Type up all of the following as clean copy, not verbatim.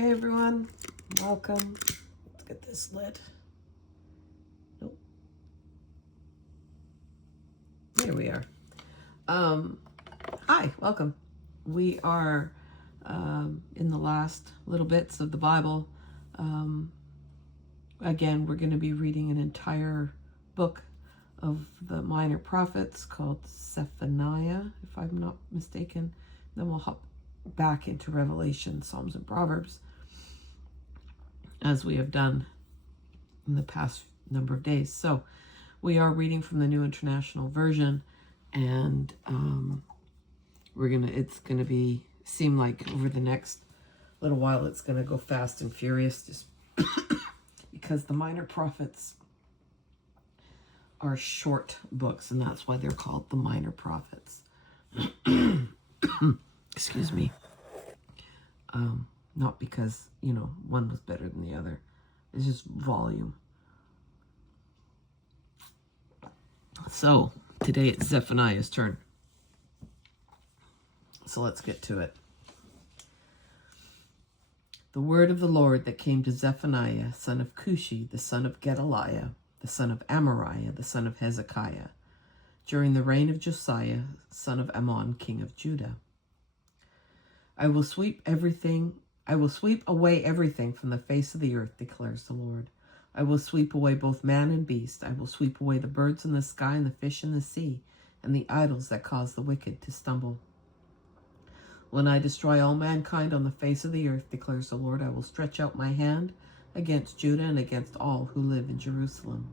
Okay, everyone, welcome. Let's get this lit. Nope. There we are. Hi, welcome. We are in the last little bits of the Bible. Again, we're going to be reading an entire book of the minor prophets called Zephaniah, if I'm not mistaken. Then we'll hop back into Revelation, Psalms, and Proverbs, as we have done in the past number of days. So we are reading from the New International Version, and it's gonna seem like over the next little while it's gonna go fast and furious, just because the minor prophets are short books, and that's why they're called the minor prophets. Excuse me. Not because, one was better than the other. It's just volume. So, today it's Zephaniah's turn. So let's get to it. The word of the Lord that came to Zephaniah, son of Cushi, the son of Gedaliah, the son of Amariah, the son of Hezekiah, during the reign of Josiah, son of Ammon, king of Judah. I will sweep away everything from the face of the earth, declares the Lord. I will sweep away both man and beast. I will sweep away the birds in the sky and the fish in the sea, and the idols that cause the wicked to stumble. When I destroy all mankind on the face of the earth, declares the Lord, I will stretch out my hand against Judah and against all who live in Jerusalem.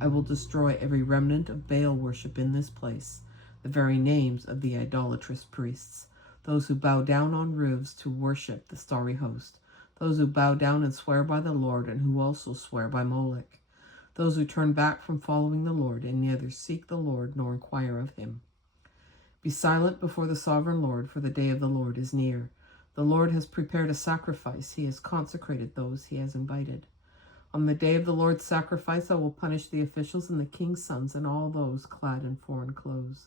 I will destroy every remnant of Baal worship in this place, the very names of the idolatrous priests, those who bow down on roofs to worship the starry host, those who bow down and swear by the Lord, and who also swear by Molech, those who turn back from following the Lord, and neither seek the Lord nor inquire of him. Be silent before the sovereign Lord, for the day of the Lord is near. The Lord has prepared a sacrifice. He has consecrated those he has invited. On the day of the Lord's sacrifice, I will punish the officials and the king's sons and all those clad in foreign clothes.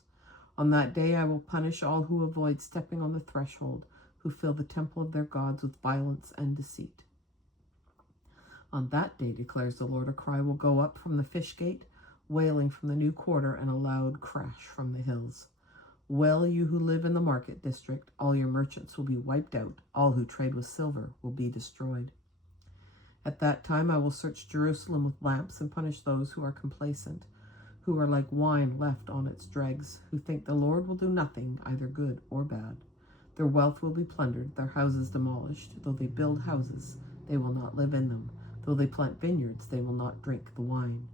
On that day I will punish all who avoid stepping on the threshold, who fill the temple of their gods with violence and deceit. On that day, declares the Lord, a cry will go up from the fish gate, wailing from the new quarter, and a loud crash from the hills. Well, you who live in the market district, all your merchants will be wiped out. All who trade with silver will be destroyed. At that time I will search Jerusalem with lamps and punish those who are complacent, who are like wine left on its dregs, who think the Lord will do nothing, either good or bad. Their wealth will be plundered, their houses demolished. Though they build houses, they will not live in them. Though they plant vineyards, they will not drink the wine.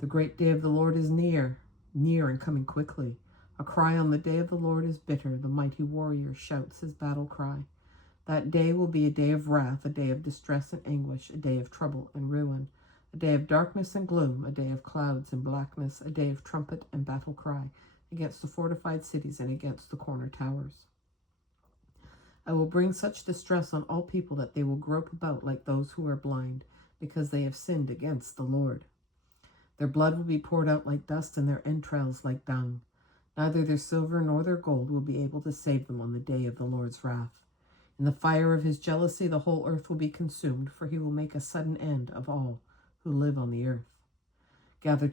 The great day of the Lord is near and coming quickly. A cry on the day of the Lord is bitter. The mighty warrior shouts his battle cry. That day will be a day of wrath, a day of distress and anguish, a day of trouble and ruin, a day of darkness and gloom, a day of clouds and blackness, a day of trumpet and battle cry against the fortified cities and against the corner towers. I will bring such distress on all people that they will grope about like those who are blind, because they have sinned against the Lord. Their blood will be poured out like dust and their entrails like dung. Neither their silver nor their gold will be able to save them on the day of the Lord's wrath. In the fire of his jealousy, the whole earth will be consumed, for he will make a sudden end of all who live on the earth. Gather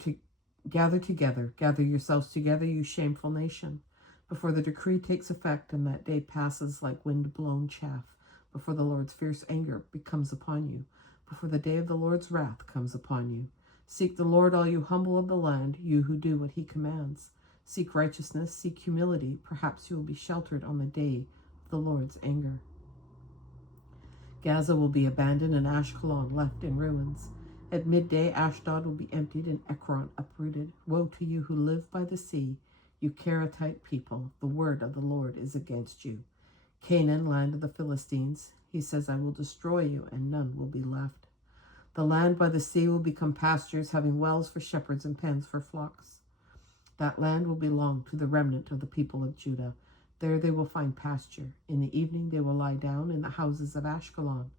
yourselves together, you shameful nation, before the decree takes effect and that day passes like wind-blown chaff, before the Lord's fierce anger comes upon you, before the day of the Lord's wrath comes upon you. Seek the Lord, all you humble of the land, you who do what he commands. Seek righteousness, seek humility. Perhaps you will be sheltered on the day of the Lord's anger. Gaza will be abandoned and Ashkelon left in ruins. At midday, Ashdod will be emptied and Ekron uprooted. Woe to you who live by the sea, you Keretite people. The word of the Lord is against you. Canaan, land of the Philistines, he says, I will destroy you, and none will be left. The land by the sea will become pastures, having wells for shepherds and pens for flocks. That land will belong to the remnant of the people of Judah. There they will find pasture. In the evening they will lie down in the houses of Ashkelon.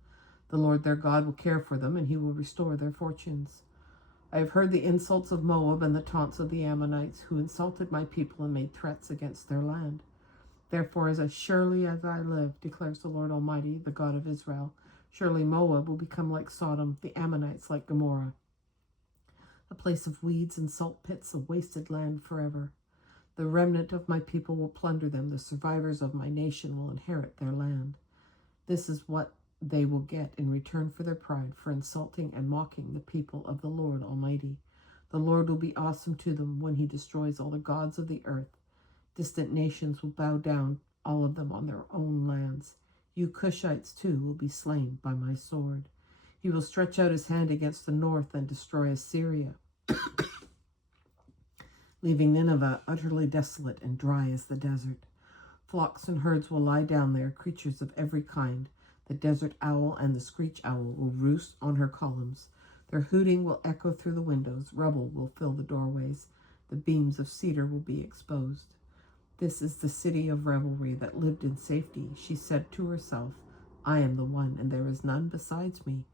The Lord their God will care for them, and he will restore their fortunes. I have heard the insults of Moab and the taunts of the Ammonites, who insulted my people and made threats against their land. Therefore, as surely as I live, declares the Lord Almighty, the God of Israel, Surely Moab will become like Sodom, the Ammonites like Gomorrah, a place of weeds and salt pits, a wasted land forever. The remnant of my people will plunder them. The survivors of my nation will inherit their land. This is what they will get in return for their pride, for insulting and mocking the people of the Lord Almighty. The Lord will be awesome to them when he destroys all the gods of the earth. Distant nations will bow down, all of them on their own lands. You Cushites too will be slain by my sword. He will stretch out his hand against the north and destroy Assyria, leaving Nineveh utterly desolate and dry as the desert. Flocks and herds will lie down there, creatures of every kind. The desert owl and the screech owl will roost on her columns. Their hooting will echo through the windows. Rubble will fill the doorways. The beams of cedar will be exposed. This is the city of revelry that lived in safety. She said to herself, I am the one, and there is none besides me.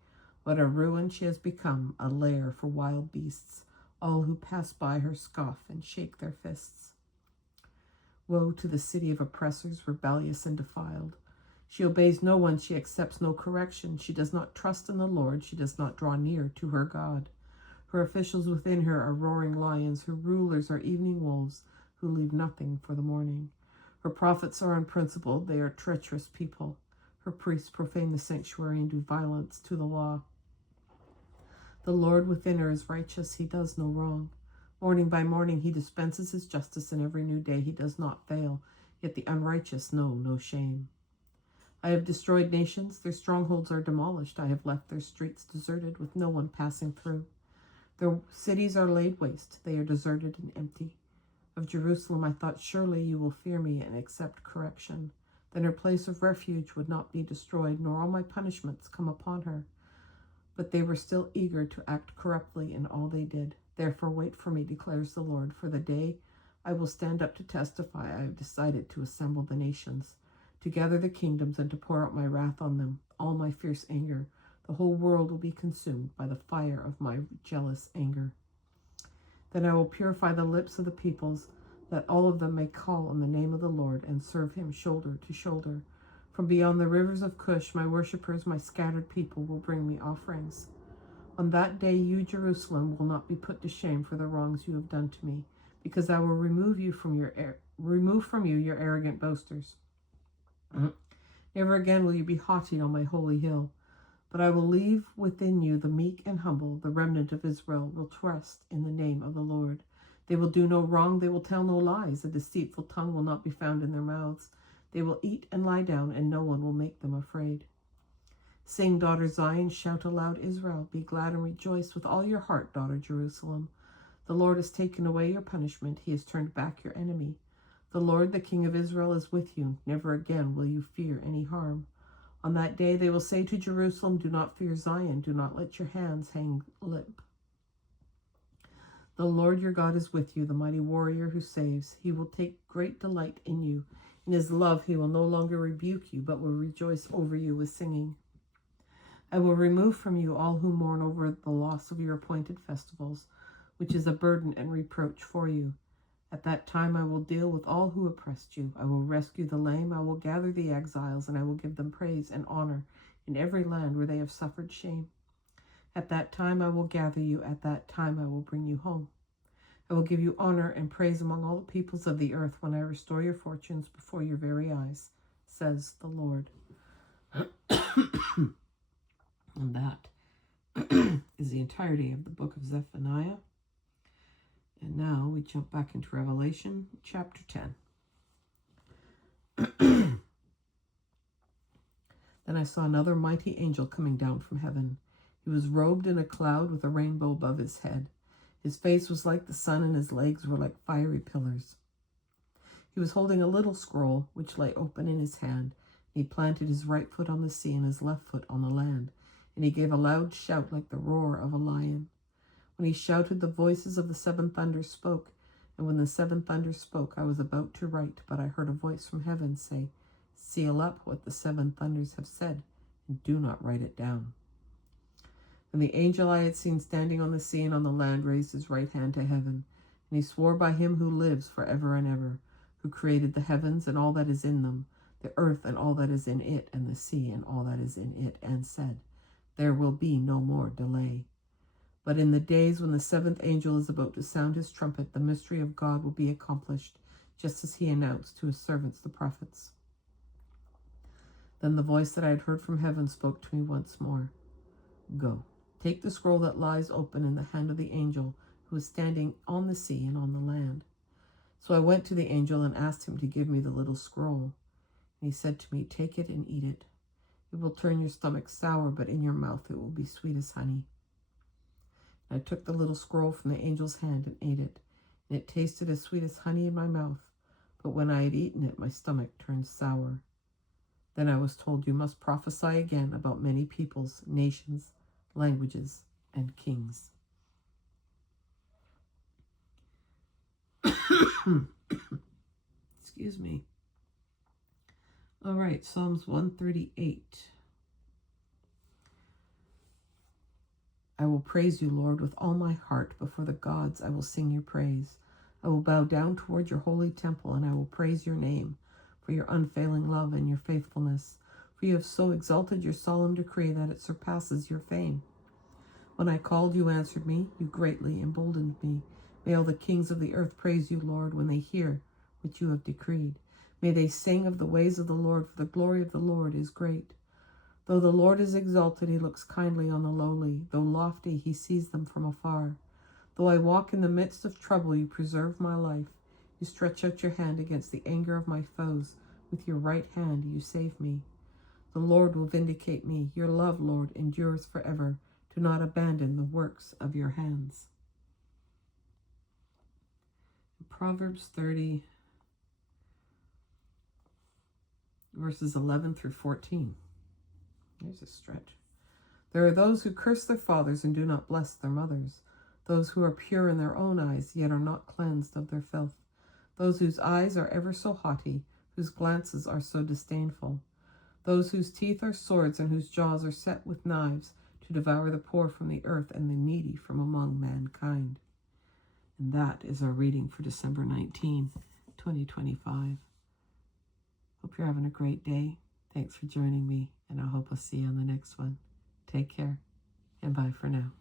What a ruin she has become, a lair for wild beasts. All who pass by her scoff and shake their fists. Woe to the city of oppressors, rebellious and defiled. She obeys no one, she accepts no correction. She does not trust in the Lord, she does not draw near to her God. Her officials within her are roaring lions, her rulers are evening wolves, who leave nothing for the morning. Her prophets are unprincipled, they are treacherous people. Her priests profane the sanctuary and do violence to the law. The Lord within her is righteous, he does no wrong. Morning by morning he dispenses his justice, and every new day he does not fail, yet the unrighteous know no shame. I have destroyed nations, their strongholds are demolished. I have left their streets deserted, with no one passing through. Their cities are laid waste, they are deserted and empty. Of Jerusalem I thought, surely you will fear me and accept correction. Then her place of refuge would not be destroyed, nor all my punishments come upon her. But they were still eager to act corruptly in all they did. Therefore wait for me, declares the Lord, for the day I will stand up to testify. I have decided to assemble the nations, to gather the kingdoms, and to pour out my wrath on them, all my fierce anger. The whole world will be consumed by the fire of my jealous anger. Then I will purify the lips of the peoples, that all of them may call on the name of the Lord and serve him shoulder to shoulder. From beyond the rivers of Cush, my worshippers, my scattered people, will bring me offerings. On that day, you, Jerusalem, will not be put to shame for the wrongs you have done to me, because I will remove from you your arrogant boasters. Never again will you be haughty on my holy hill, but I will leave within you the meek and humble. The remnant of Israel will trust in the name of the Lord. They will do no wrong, they will tell no lies. A deceitful tongue will not be found in their mouths. They will eat and lie down, and no one will make them afraid. Sing, daughter Zion, shout aloud, Israel. Be glad and rejoice with all your heart, daughter Jerusalem. The Lord has taken away your punishment. He has turned back your enemy. The Lord, the King of Israel, is with you. Never again will you fear any harm. On that day they will say to Jerusalem, do not fear Zion. Do not let your hands hang limp. The Lord your God is with you, the mighty warrior who saves. He will take great delight in you. In his love he will no longer rebuke you, but will rejoice over you with singing. I will remove from you all who mourn over the loss of your appointed festivals, which is a burden and reproach for you. At that time I will deal with all who oppressed you. I will rescue the lame, I will gather the exiles, and I will give them praise and honor in every land where they have suffered shame. At that time I will gather you, at that time I will bring you home. I will give you honor and praise among all the peoples of the earth when I restore your fortunes before your very eyes, says the Lord. And that is the entirety of the book of Zephaniah. And now we jump back into Revelation chapter 10. Then I saw another mighty angel coming down from heaven. He was robed in a cloud with a rainbow above his head. His face was like the sun, and his legs were like fiery pillars. He was holding a little scroll, which lay open in his hand. He planted his right foot on the sea and his left foot on the land, and he gave a loud shout like the roar of a lion. When he shouted, the voices of the seven thunders spoke, and when the seven thunders spoke, I was about to write, but I heard a voice from heaven say, seal up what the seven thunders have said, and do not write it down. And the angel I had seen standing on the sea and on the land raised his right hand to heaven, and he swore by him who lives forever and ever, who created the heavens and all that is in them, the earth and all that is in it, and the sea and all that is in it, and said, There will be no more delay. But in the days when the seventh angel is about to sound his trumpet, the mystery of God will be accomplished, just as he announced to his servants the prophets. Then the voice that I had heard from heaven spoke to me once more. Go, take the scroll that lies open in the hand of the angel who is standing on the sea and on the land. So I went to the angel and asked him to give me the little scroll. And he said to me, Take it and eat it. It will turn your stomach sour, but in your mouth it will be sweet as honey. And I took the little scroll from the angel's hand and ate it, and it tasted as sweet as honey in my mouth. But when I had eaten it, my stomach turned sour. Then I was told, You must prophesy again about many peoples, nations, languages, and kings. Excuse me. All right, Psalms 138. I will praise you, Lord, with all my heart. Before the gods, I will sing your praise. I will bow down toward your holy temple, and I will praise your name for your unfailing love and your faithfulness. For you have so exalted your solemn decree that it surpasses your fame. When I called, you answered me. You greatly emboldened me. May all the kings of the earth praise you, Lord, when they hear what you have decreed. May they sing of the ways of the Lord, for the glory of the Lord is great. Though the Lord is exalted, he looks kindly on the lowly. Though lofty, he sees them from afar. Though I walk in the midst of trouble, you preserve my life. You stretch out your hand against the anger of my foes. With your right hand, you save me. The Lord will vindicate me. Your love, Lord, endures forever. Do not abandon the works of your hands. Proverbs 30, verses 11 through 14. There's a stretch. There are those who curse their fathers and do not bless their mothers. Those who are pure in their own eyes, yet are not cleansed of their filth. Those whose eyes are ever so haughty, whose glances are so disdainful. Those whose teeth are swords and whose jaws are set with knives, to devour the poor from the earth and the needy from among mankind. And that is our reading for December 19, 2025. Hope you're having a great day. Thanks for joining me, and I hope I'll see you on the next one. Take care, and bye for now.